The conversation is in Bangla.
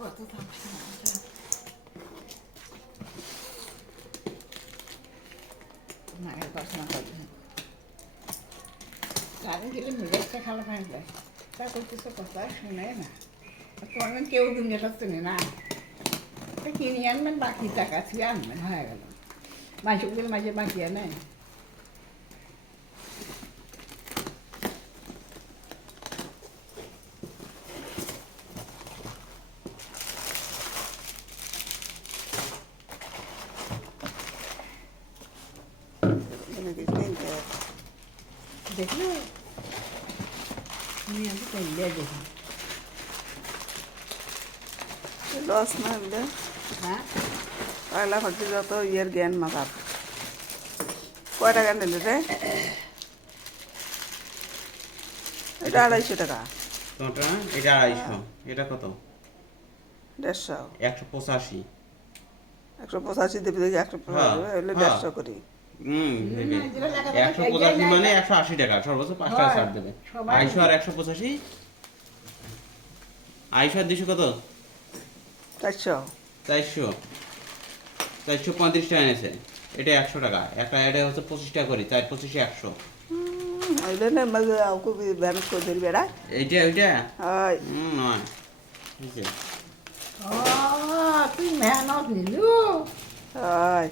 কত থাকছে মায়ের পড়াশোনা করবে গাড়ি গেলে মিজাজটা খারাপ হয়ে যায় তা করতেছে কথা শুনে না তোমার কেউ দুনিয়াটা শুনে না কিনে আনবেন বাকি টাকা ছুঁয়ে আনবেন হয়ে গেল মাঝে মাঝে বাকি আনে দেখলো তুমি আমি কইলে দেখি লস না এগুলো হ্যাঁ পয়লা খরচে যত ইয়ের জ্ঞান মাথার কয় টাকা নিলে রে এটা 250 টাকা কোনটা এটা 250 এটা কত 150 185 185 দেবে দেখি 185 হলে 150 করি ভেবে 185 মানে 180 টাকা সর্বোচ্চ 5 টাকা ছাড় দেবে 250 আর 185 250 আর 200 কত 400 400 435 টাকা এনেছে এটা 100 টাকা একটা এটা হচ্ছে 25 টাকা করি 4 25 100 আইলে না মাঝে আউকো ব্যালেন্স করে দিবি বেড়া এইটা ওইটা হয় নয় বুঝছে তুই মেহনত নিলু হয়